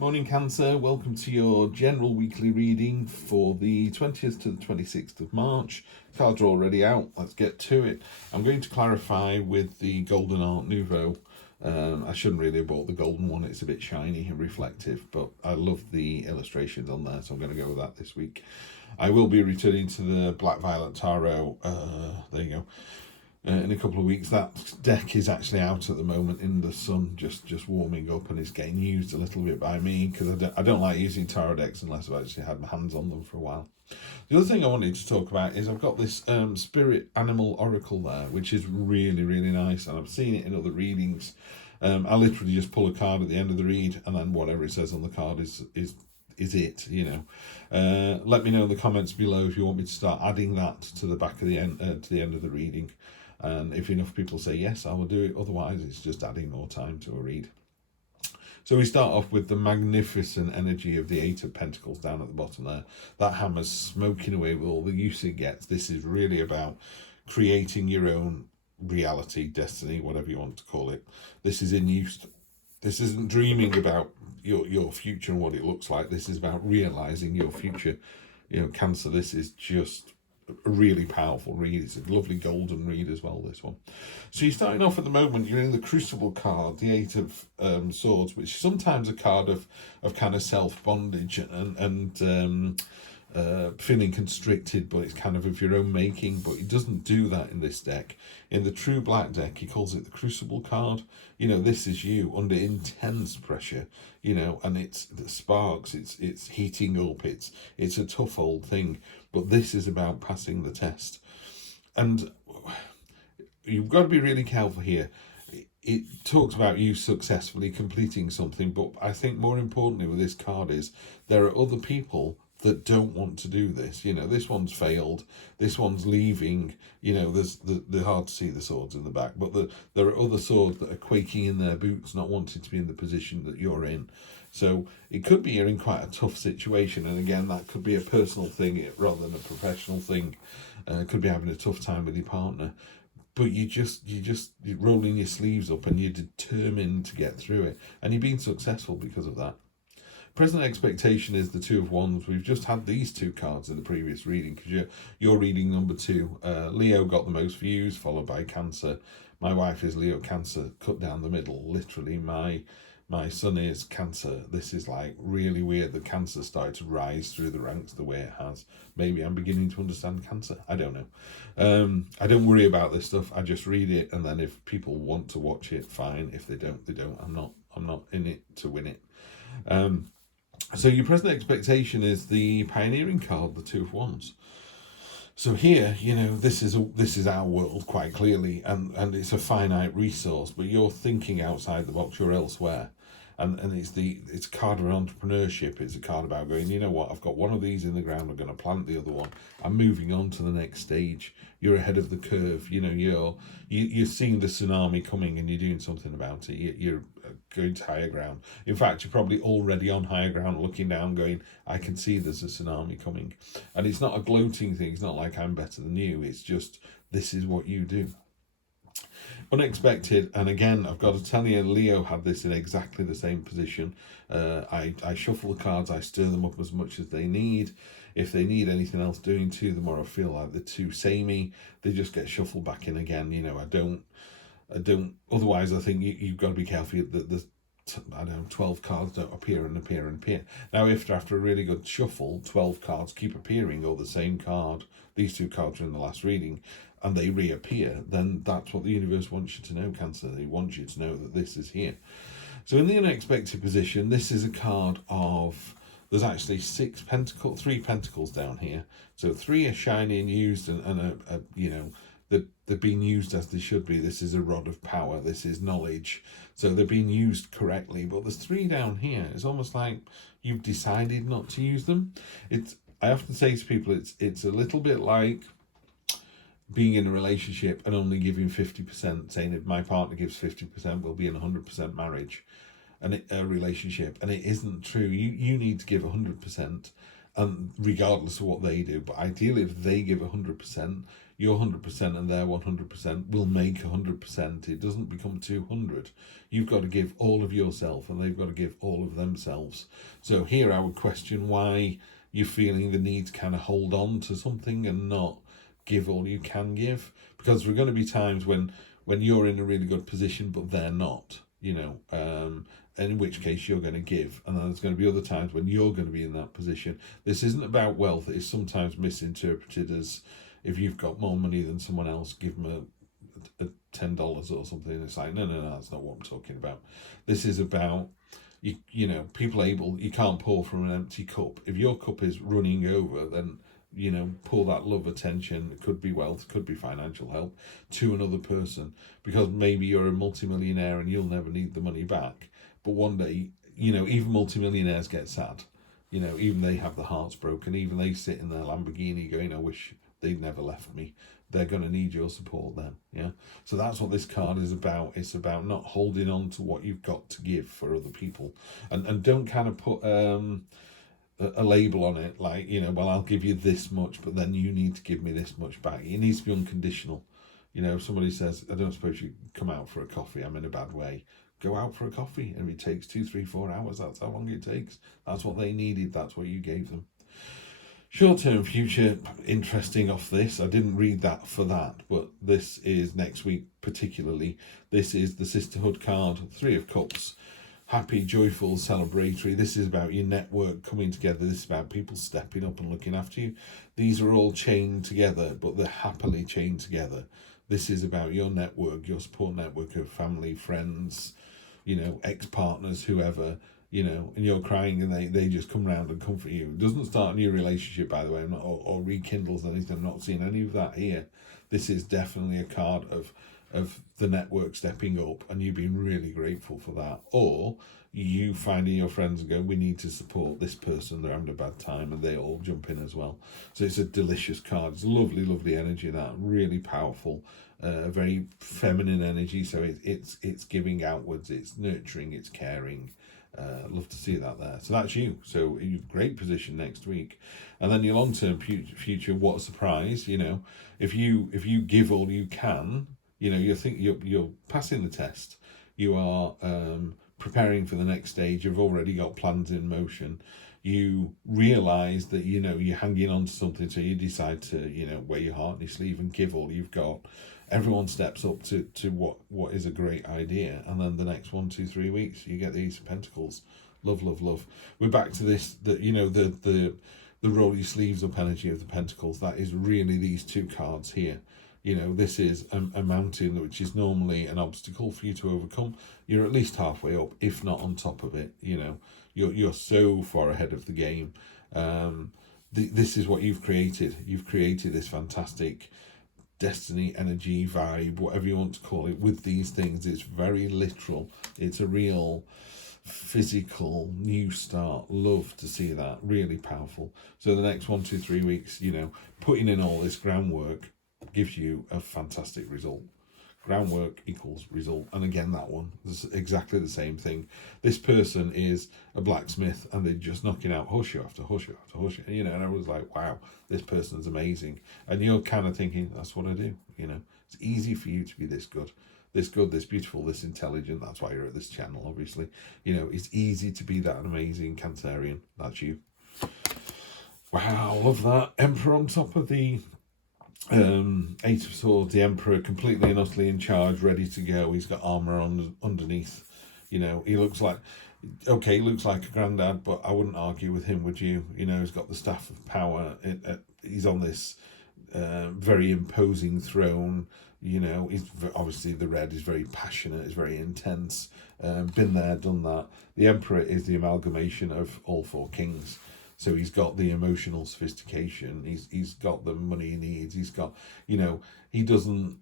Morning Cancer, welcome to your general weekly reading for the 20th to the 26th of March. Cards are already out, let's get to it. I'm going to clarify with the Golden Art Nouveau. I shouldn't really have bought the golden one, it's a bit shiny and reflective, but I love the illustrations on there, so I'm going to go with that this week. I will be returning to the Black Violet Tarot, there you go. In a couple of weeks. That deck is actually out at the moment in the sun, just warming up, and it's getting used a little bit by me because I don't like using tarot decks unless I've actually had my hands on them for a while. The other thing I wanted to talk about is I've got this Spirit Animal Oracle there, which is really, really nice, and I've seen it in other readings. I literally just pull a card at the end of the read, and then whatever it says on the card is it, you know. Let me know in the comments below if you want me to start adding that to the back of the end to the end of the reading. And if enough people say yes, I will do it. Otherwise, it's just adding more time to a read. So we start off with the magnificent energy of the Eight of Pentacles down at the bottom there. That hammer's smoking away with all the use it gets. This is really about creating your own reality, destiny, whatever you want to call it. This is in use. This isn't dreaming about your future and what it looks like. This is about realizing your future. You know, Cancer, this is just a really powerful read. It's a lovely golden read as well, this one. So you're starting off at the moment, you're in the Crucible card, the Eight of Swords, which is sometimes a card of kind of self-bondage and feeling constricted, but it's kind of your own making, but it doesn't do that in this deck. In the True Black deck, he calls it the Crucible card. You know, this is you under intense pressure, you know, and it's the sparks, it's heating up, it's a tough old thing, but this is about passing the test. And you've got to be really careful here. It talks about you successfully completing something, but I think more importantly with this card is there are other people that don't want to do this. You know, this one's failed, this one's leaving, you know, they're hard to see the swords in the back, but there are other swords that are quaking in their boots, not wanting to be in the position that you're in. So it could be you're in quite a tough situation, and again, that could be a personal thing rather than a professional thing. It could be having a tough time with your partner, but you're rolling your sleeves up and you're determined to get through it, and you're being successful because of that. Present expectation is the Two of Wands. We've just had these two cards in the previous reading because you're reading number 2. Leo got the most views, followed by Cancer. My wife is Leo Cancer, cut down the middle. Literally, my son is Cancer. This is like really weird that Cancer started to rise through the ranks the way it has. Maybe I'm beginning to understand Cancer. I don't know. I don't worry about this stuff. I just read it, and then if people want to watch it, fine. If they don't, they don't. I'm not in it to win it. So your present expectation is the pioneering card, the Two of Wands. So here, you know, this is our world quite clearly, and it's a finite resource, but you're thinking outside the box, you're elsewhere. And it's a card of entrepreneurship. It's a card about going, you know what, I've got one of these in the ground, I'm going to plant the other one. I'm moving on to the next stage. You're ahead of the curve. You know, you're seeing the tsunami coming and you're doing something about it. You're going to higher ground. In fact, you're probably already on higher ground, looking down, going, I can see there's a tsunami coming. And it's not a gloating thing. It's not like I'm better than you. It's just, this is what you do. Unexpected, and again, I've got to tell you, Leo had this in exactly the same position. I shuffle the cards, I stir them up as much as they need. If they need anything else doing to them, or I feel like they're too samey, they just get shuffled back in again. You know, I don't. Otherwise, I think you've got to be careful that the 12 cards don't appear and appear and appear. Now, if after a really good shuffle, 12 cards keep appearing, or the same card, these two cards are in the last reading, and they reappear, then that's what the universe wants you to know, Cancer. They want you to know that this is here. So in the unexpected position, this is a card of, there's actually 3 pentacles down here. So 3 are shiny and used, and you know, they're being used as they should be. This is a rod of power. This is knowledge. So they're being used correctly. But there's 3 down here. It's almost like you've decided not to use them. I often say to people, it's a little bit like being in a relationship and only giving 50%, saying if my partner gives 50%, we'll be in 100% marriage and a relationship. And it isn't true. You need to give 100%, and regardless of what they do. But ideally, if they give 100%, your 100% and their 100% will make 100%. It doesn't become 200. You've got to give all of yourself and they've got to give all of themselves. So here I would question why you're feeling the need to kind of hold on to something and not give all you can give, because there are going to be times when you're in a really good position but they're not, in which case you're going to give, and then there's going to be other times when you're going to be in that position. This isn't about wealth. It's sometimes misinterpreted as if you've got more money than someone else, give them a $10 or something. It's like, no, that's not what I'm talking about. This is about, people you can't pour from an empty cup. If your cup is running over, then pour that love, attention, it could be wealth, could be financial help, to another person, because maybe you're a multimillionaire and you'll never need the money back. But one day, even multimillionaires get sad. Even they have their hearts broken. Even they sit in their Lamborghini going, I wish they'd never left me. They're going to need your support then. Yeah. So that's what this card is about. It's about not holding on to what you've got to give for other people. And don't kind of put a label on it, like, well, I'll give you this much, but then you need to give me this much back. It needs to be unconditional. If somebody says, I don't suppose you come out for a coffee, I'm in a bad way. Go out for a coffee. And if it takes 2, 3, 4 hours, that's how long it takes. That's what they needed. That's what you gave them. Short-term future, interesting off this. I didn't read that for that, but this is next week particularly. This is the Sisterhood card, 3 of Cups. Happy, joyful, celebratory. This is about your network coming together. This is about people stepping up and looking after you. These are all chained together, but they're happily chained together. This is about your network, your support network of family, friends, ex-partners, whoever, and you're crying and they just come round and comfort you. It doesn't start a new relationship, by the way, or rekindles anything. I'm not seeing any of that here. This is definitely a card of the network stepping up and you being really grateful for that, or you finding your friends and go, we need to support this person, they're having a bad time, and they all jump in as well. So it's a delicious card. It's lovely energy, that really powerful, very feminine energy. So it's giving outwards, it's nurturing, it's caring. Love to see that there. So that's you. So you're great position next week. And then your long-term future, what a surprise. If you give all you can, you're passing the test. You are preparing for the next stage. You've already got plans in motion. You realise that you're hanging on to something, so you decide to wear your heart on your sleeve and give all you've got. Everyone steps up to what is a great idea, and then the next 1, 2, 3 weeks you get the Ace of Pentacles. Love. We're back to this, the roll your sleeves up energy of the Pentacles. That is really these 2 cards here. This is a mountain which is normally an obstacle for you to overcome. You're at least halfway up, if not on top of it. You're so far ahead of the game. This is what you've created. You've created this fantastic destiny, energy, vibe, whatever you want to call it, with these things. It's very literal. It's a real physical new start. Love to see that. Really powerful. So the next 1, 2, 3 weeks, putting in all this groundwork gives you a fantastic result. Groundwork equals result. And again, that one is exactly the same thing. This person is a blacksmith and they're just knocking out horseshoe after horseshoe after horseshoe. And I was like, wow, this person's amazing. And you're kind of thinking, that's what I do. It's easy for you to be this good, this beautiful, this intelligent. That's why you're at this channel, obviously. It's easy to be that amazing Cancerian. That's you. Wow, love that. Emperor on top of the Eight of Swords, the Emperor, completely and utterly in charge, ready to go. He's got armor on underneath. He looks like a granddad, but I wouldn't argue with him, would you? He's got the staff of power. He's on this very imposing throne. He's obviously, the red is very passionate, it's very intense. Been there, done that. The Emperor is the amalgamation of all 4 kings. So he's got the emotional sophistication. He's got the money he needs. He's got, he doesn't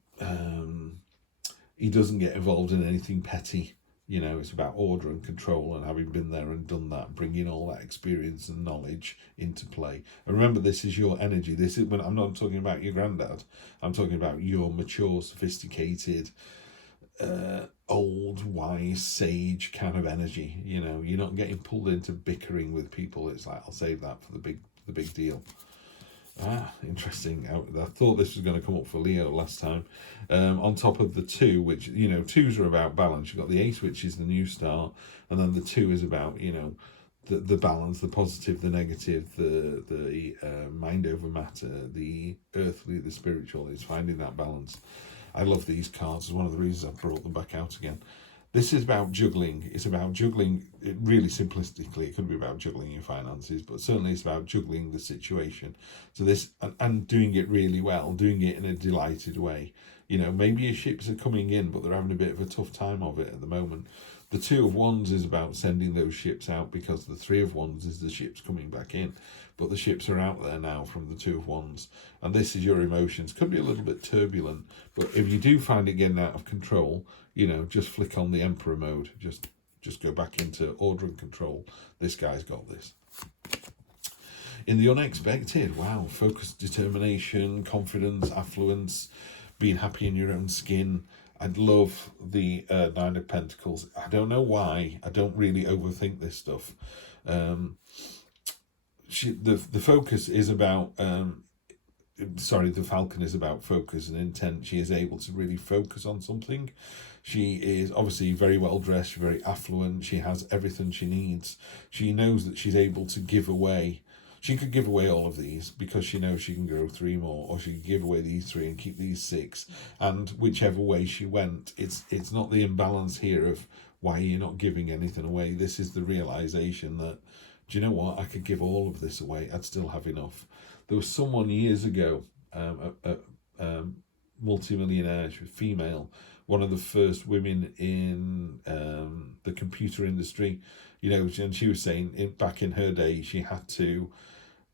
get involved in anything petty. It's about order and control, and having been there and done that, bringing all that experience and knowledge into play. And remember, this is your energy. This is when I'm not talking about your granddad. I'm talking about your mature, sophisticated, old, wise, sage kind of energy. You're not getting pulled into bickering with people. It's like, I'll save that for the big deal. Interesting. I thought this was going to come up for Leo last time. On top of the 2, which, you know, 2s are about balance. You've got the Ace, which is the new start, and then the 2 is about, you know, the balance, the positive, the negative, the mind over matter, the earthly, the spiritual. It's finding that balance. I love these cards. It's one of the reasons I brought them back out again. This is about juggling. It's about juggling, really simplistically. It could be about juggling your finances, but certainly it's about juggling the situation. So this, and doing it really well, doing it in a delighted way. You know, maybe your ships are coming in, but they're having a bit of a tough time of it at the moment. The 2 of Wands is about sending those ships out, because the 3 of Wands is the ships coming back in. But the ships are out there now from the 2 of Wands. And this is your emotions. Could be a little bit turbulent, but if you do find it getting out of control, you know, just flick on the Emperor mode. Just go back into order and control. This guy's got this. In the unexpected, wow, focus, determination, confidence, affluence, being happy in your own skin. I'd love the 9 of Pentacles. I don't know why. I don't really overthink this stuff. The focus is about... the Falcon is about focus and intent. She is able to really focus on something. She is obviously very well dressed, very affluent. She has everything she needs. She knows that she's able to give away. She could give away all of these because she knows she can grow 3 more, or she could give away these 3 and keep these 6. And whichever way she went, it's not the imbalance here of why you're not giving anything away. This is the realization that, do you know what? I could give all of this away. I'd still have enough. There was someone years ago, a multi-millionaire, female, one of the first women in the computer industry, you know, and she was saying back in her day, she had to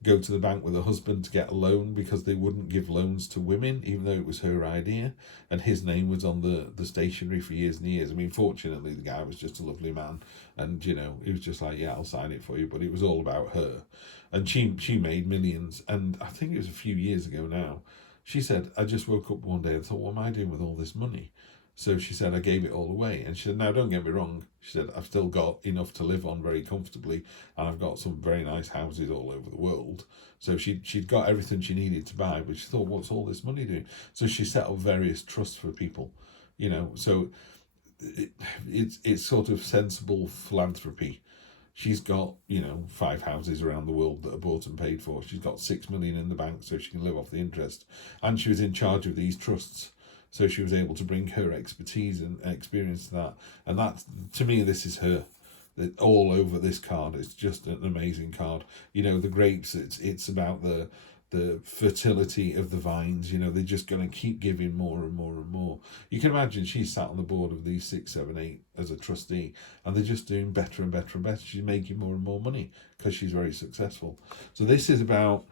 go to the bank with her husband to get a loan because they wouldn't give loans to women, even though it was her idea. And his name was on the stationery for years and years. I mean, fortunately, the guy was just a lovely man. And, you know, he was just like, yeah, I'll sign it for you. But it was all about her. And she made millions. And I think it was a few years ago now. She said, I just woke up one day and thought, what am I doing with all this money? So she said, I gave it all away. And she said, now, don't get me wrong. She said, I've still got enough to live on very comfortably. And I've got some very nice houses all over the world. So she'd got everything she needed to buy. But she thought, what's all this money doing? So she set up various trusts for people, you know. So it's sort of sensible philanthropy. She's got, you know, 5 houses around the world that are bought and paid for. She's got 6 million in the bank so she can live off the interest. And she was in charge of these trusts. So she was able to bring her expertise and experience to that. And that, to me, this is her. All over this card. It's just an amazing card. You know, the grapes, it's about the fertility of the vines. You know, they're just going to keep giving more and more and more. You can imagine she's sat on the board of these 6, 7, 8 as a trustee, and they're just doing better and better and better. She's making more and more money because she's very successful. So this is about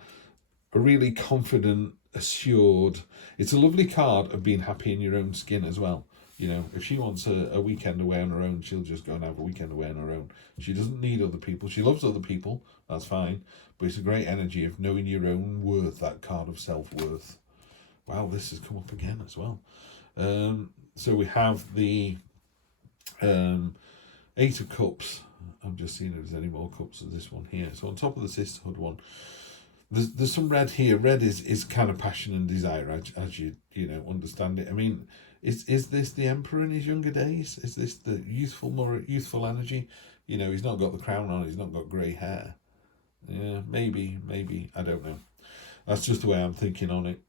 a really confident, assured. It's a lovely card of being happy in your own skin as well. You know, if she wants a weekend away on her own, she'll just go and have a weekend away on her own. She doesn't need other people. She loves other people, that's fine. But it's a great energy of knowing your own worth, that card of self-worth. Wow, this has come up again as well. So we have the 8 of Cups. I'm just seeing if there's any more cups of this one here. So on top of the sisterhood one, there's some red here. Red is kind of passion and desire, as you know, understand it. I mean, is this the Emperor in his younger days? Is this the more youthful energy? You know, he's not got the crown on. He's not got grey hair. Yeah, maybe, I don't know. That's just the way I'm thinking on it.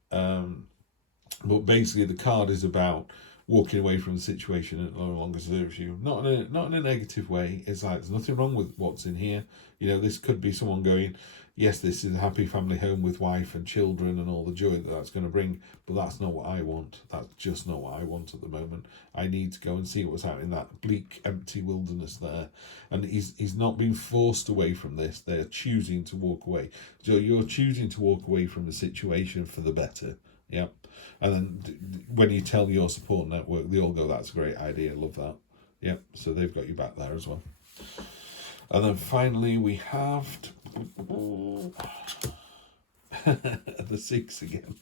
But basically, the card is about walking away from the situation that no longer serves you. Not in a negative way. It's like there's nothing wrong with what's in here. You know, this could be someone going, yes, this is a happy family home with wife and children and all the joy that that's going to bring, but that's not what I want. That's just not what I want at the moment. I need to go and see what's out in that bleak, empty wilderness there. And he's not being forced away from this. They're choosing to walk away. So you're choosing to walk away from the situation for the better. Yeah. And then when you tell your support network, they all go, that's a great idea, love that. Yeah, so they've got you back there as well. And then finally we have the 6 again.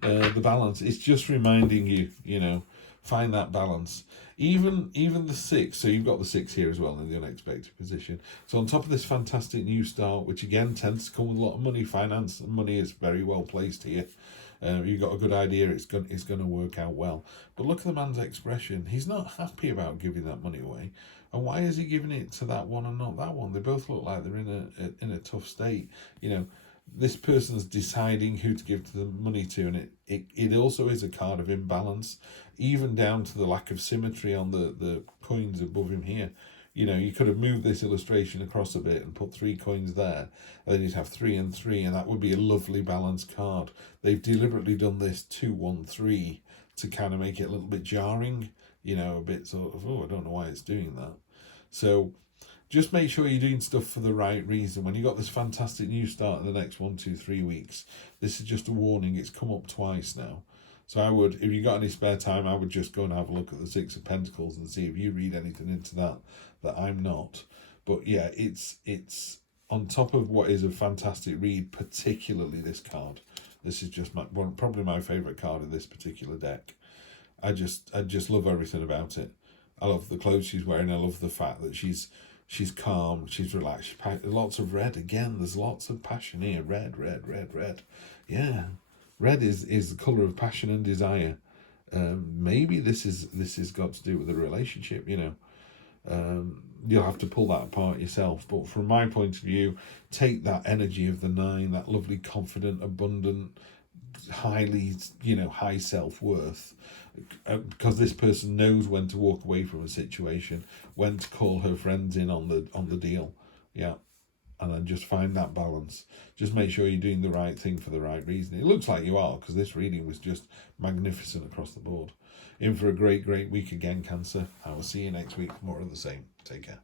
The balance. It's just reminding you, you know, Find that balance. Even the 6, so you've got the 6 here as well in the unexpected position. So on top of this fantastic new start, which again tends to come with a lot of money, finance and money is very well placed here. You've got a good idea it's going to work out well. But look at the man's expression. He's not happy about giving that money away. And why is he giving it to that one and not that one? They both look like they're in a tough state. You know, this person's deciding who to give the money to, and it also is a card of imbalance, even down to the lack of symmetry on the coins above him here. You know, you could have moved this illustration across a bit and put 3 coins there, and then you'd have 3 and 3, and that would be a lovely balanced card. They've deliberately done this 2, 1, 3 to kind of make it a little bit jarring, you know, a bit sort of, oh, I don't know why it's doing that. So just make sure you're doing stuff for the right reason. When you got this fantastic new start in the next 1, 2, 3 weeks, this is just a warning. It's come up twice now. So I would, if you got any spare time, I would just go and have a look at the 6 of Pentacles and see if you read anything into that I'm not. But yeah, it's on top of what is a fantastic read, particularly this card. This is just probably my favourite card of this particular deck. I just love everything about it. I love the clothes she's wearing. I love the fact that she's calm, she's relaxed. Lots of red again. There's lots of passion here. Red, red, red, red. Yeah, red is the colour of passion and desire. Maybe this has got to do with the relationship. You know, you'll have to pull that apart yourself. But from my point of view, take that energy of the 9, that lovely, confident, abundant, highly, you know, high self-worth, because this person knows when to walk away from a situation, when to call her friends in on the deal. Yeah. And then just find that balance. Just make sure you're doing the right thing for the right reason. It looks like you are, because this reading was just magnificent across the board. In for a great week again, Cancer. I will see you next week for more of the same. Take care.